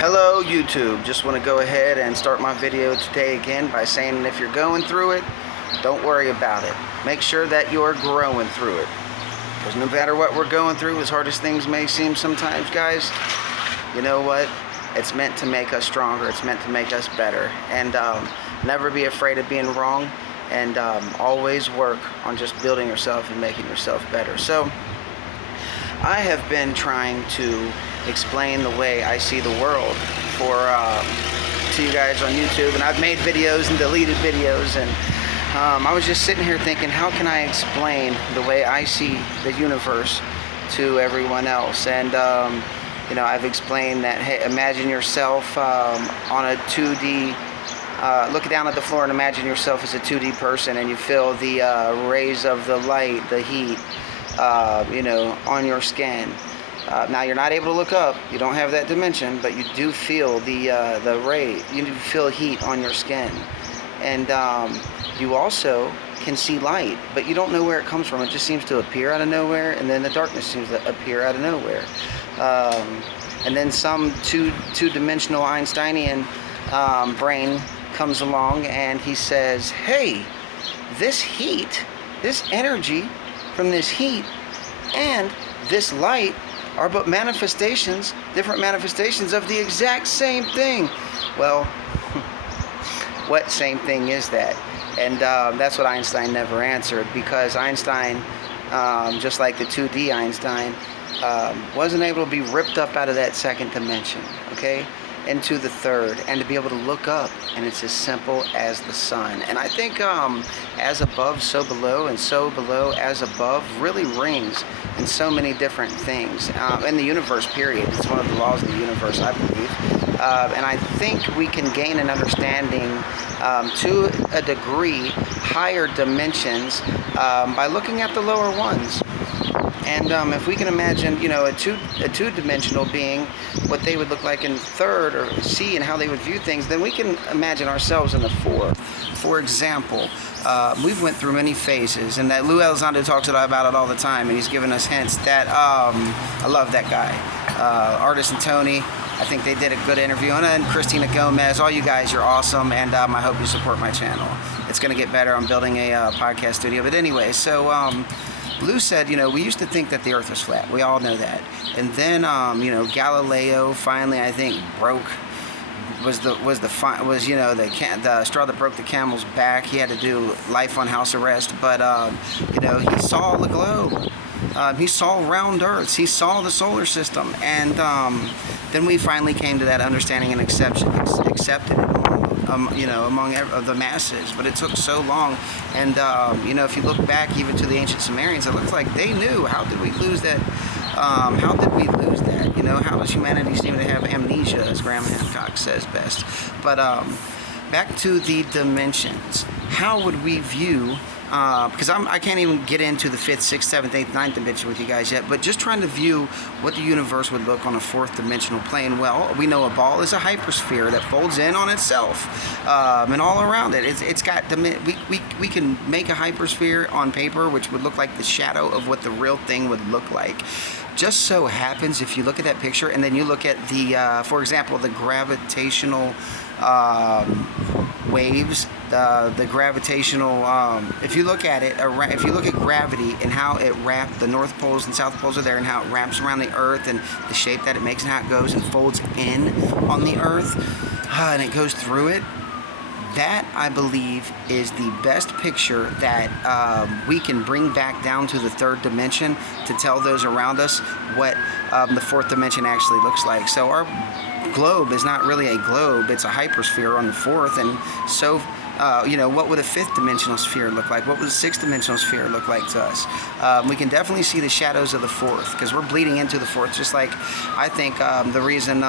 Hello YouTube, just want to go ahead and start my video today again by saying if you're going through it, don't worry about it. Make sure that you're growing through it. Because no matter what we're going through, as hard as things may seem sometimes, guys, you know what? It's meant to make us stronger. It's meant to make us better. And never be afraid of being wrong. And always work on just building yourself and making yourself better. So I have been trying to explain the way I see the world to you guys on YouTube, and I've made videos and deleted videos, and I was just sitting here thinking, how can I explain the way I see the universe to everyone else? And you know, I've explained that, hey, imagine yourself on a 2D look down at the floor and imagine yourself as a 2D person, and you feel the rays of the light, the heat, you know, on your skin. Now you're not able to look up, you don't have that dimension, but you do feel the ray, you do feel heat on your skin. And you also can see light, but you don't know where it comes from. It just seems to appear out of nowhere, and then the darkness seems to appear out of nowhere. And then some two-dimensional Einsteinian brain comes along and he says, hey, this heat, this energy from this heat and this light are but manifestations, different manifestations of the exact same thing. Well, what same thing is that? And that's what Einstein never answered, because Einstein, just like the 2D Einstein, wasn't able to be ripped up out of that second dimension, okay, into the third, and to be able to look up, and it's as simple as the sun. And I think as above, so below, and so below, as above really rings in so many different things in the universe, period. It's one of the laws of the universe, I believe. And I think we can gain an understanding to a degree, higher dimensions, by looking at the lower ones. And if we can imagine, you know, a two-dimensional being, what they would look like in third, or see, and how they would view things, then we can imagine ourselves in the fourth. For example, we've went through many phases, and that Lou Elizondo talks about it all the time, and he's given us hints that, I love that guy, Artist and Tony. I think they did a good interview, and Christina Gomez. All you guys, you're awesome, and I hope you support my channel. It's going to get better. I'm building a podcast studio. But anyway, so Lou said, you know, we used to think that the Earth was flat. We all know that. And then, you know, Galileo finally, I think, was you know, the straw that broke the camel's back. He had to do life on house arrest, but you know, he saw the globe. He saw round Earths. He saw the solar system, and then we finally came to that understanding and accepted it. You know, among the masses, but it took so long. And you know, if you look back even to the ancient Sumerians, it looks like they knew. How did we lose that? How did we lose that? You know, how does humanity seem to have amnesia, as Graham Hancock says best? But back to the dimensions. How would we view? Because I can't even get into the 5th, 6th, 7th, 8th, 9th dimension with you guys yet, but just trying to view what the universe would look on a 4th dimensional plane. Well, we know a ball is a hypersphere that folds in on itself, and all around it. It's got, we can make a hypersphere on paper, which would look like the shadow of what the real thing would look like. Just so happens, if you look at that picture, and then you look at the, for example, the gravitational waves, the gravitational, if you look at it, if you look at gravity and how it wraps, the North Poles and South Poles are there, and how it wraps around the Earth, and the shape that it makes, and how it goes and folds in on the Earth, and it goes through it. That, I believe, is the best picture that we can bring back down to the 3rd dimension to tell those around us what the 4th dimension actually looks like. So our globe is not really a globe, it's a hypersphere on the 4th, and so you know, what would a 5th dimensional sphere look like? What would a 6th dimensional sphere look like to us? We can definitely see the shadows of the 4th, because we're bleeding into the 4th, just like I think the reason,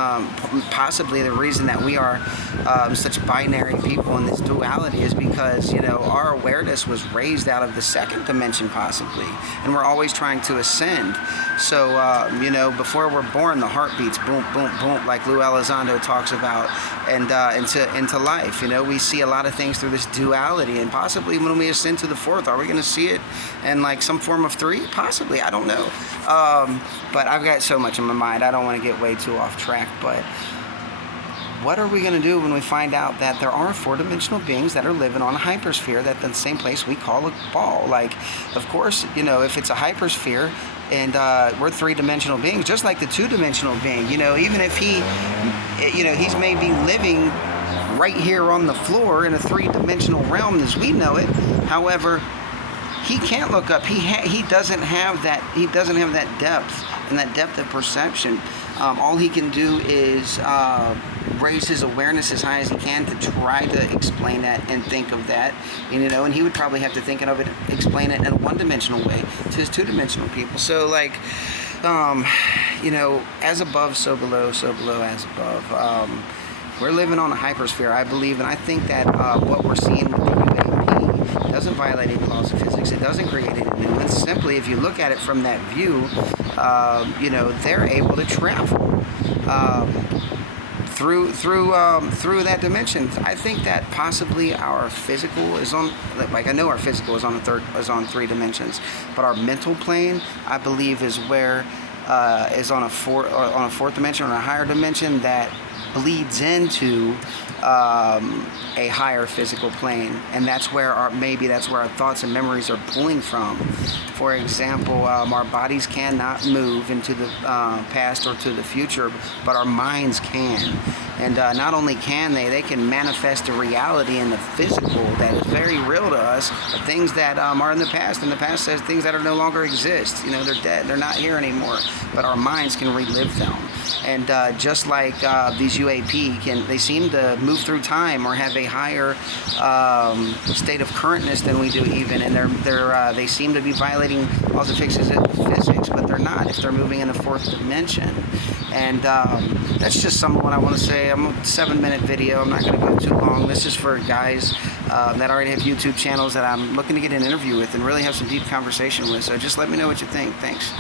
possibly the reason that we are such binary people in this duality is because, you know, our awareness was raised out of the 2nd dimension, possibly, and we're always trying to ascend. So, you know, before we're born, the heart beats boom, boom, boom, like Lou Elizondo talks about, and into life. You know, we see a lot of things through this duality, and possibly when we ascend to the 4th, are we going to see it in like some form of 3? Possibly, I don't know. But I've got so much in my mind, I don't want to get way too off track. But what are we going to do when we find out that there are four-dimensional beings that are living on a hypersphere, that the same place we call a ball? Like, of course, you know, if it's a hypersphere and we're three-dimensional beings, just like the two-dimensional being, you know, even if he, you know, he's maybe living right here on the floor in a three-dimensional realm as we know it. However, he can't look up. He doesn't have that. He doesn't have that depth and that depth of perception. All he can do is raise his awareness as high as he can to try to explain that and think of that, you know. And he would probably have to think of it, explain it in a one-dimensional way to his two-dimensional people. So, like, you know, as above, so below as above. We're living on a hypersphere, I believe, and I think that what we're seeing with the U.A.B doesn't violate any laws of physics. It doesn't create any new ones. Simply, if you look at it from that view, you know, they're able to travel through that dimension. I think that possibly our physical is on, like, I know our physical is on three dimensions, but our mental plane, I believe, is where is on a fourth dimension, or a higher dimension that bleeds into a higher physical plane, and that's where maybe that's where our thoughts and memories are pulling from. For example, our bodies cannot move into the past or to the future, but our minds can. And not only can they can manifest a reality in the physical that is very real to us, of things that are in the past. And the past says things that are no longer exist. You know, they're dead. They're not here anymore. But our minds can relive them. And just like these U.A.P they seem to move through time or have a higher state of currentness than we do even. And they seem to be violating laws of physics, but they're not if they're moving in a fourth dimension. And that's just some of what I want to say. I'm a 7-minute video. I'm not going to go too long. This is for guys that already have YouTube channels that I'm looking to get an interview with and really have some deep conversation with. So just let me know what you think. Thanks.